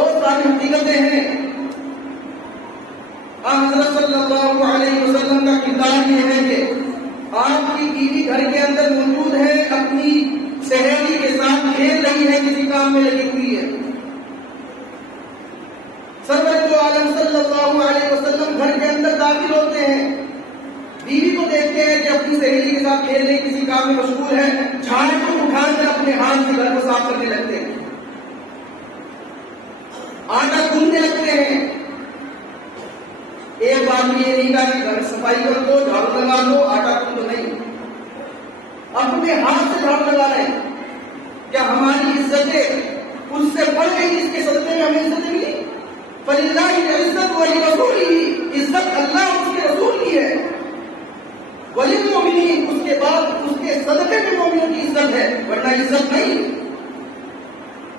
بہت ساری حقیقتیں ہیں. حضرت صلی اللہ علیہ وسلم کا کردار یہ ہے کہ آپ کی بیوی گھر کے اندر موجود ہے، اپنی سہیلی کے ساتھ کھیل رہی ہے، کسی کام میں لگی ہوئی ہے. سرور دو عالم صلی اللہ علیہ وسلم گھر کے اندر داخل ہوتے ہیں، بیوی کو دیکھتے ہیں کہ اپنی سہیلی کے ساتھ کھیل رہی، کسی کام میں مشغول ہے، جھاڑ کو اٹھا کر اپنے ہاتھ سے گھر کو صاف کرنے لگتے ہیں، آٹا گوندنے لگتے ہیں. ایک بار بھی یہ نہیں کہا کہ گھر صفائی کر دو، جھاڑو لگا دو، آٹا گوندو نہیں، اپنے ہاتھ سے جھاڑو لگا رہے ہیں. کیا ہماری عزتیں اس سے بڑھ گئی جس کے صدقے میں ہمیں عزتیں ملی؟ فَلِلَّهِ الْعِزَّةُ وَلِرَسُولِهِ، عزت اللہ اور اس کے رسول کی ہے. وَلِلْمُؤْمِنِينَ، اس کے بعد اس کے صدقے میں مومنوں کی عزت ہے، ورنہ عزت نہیں.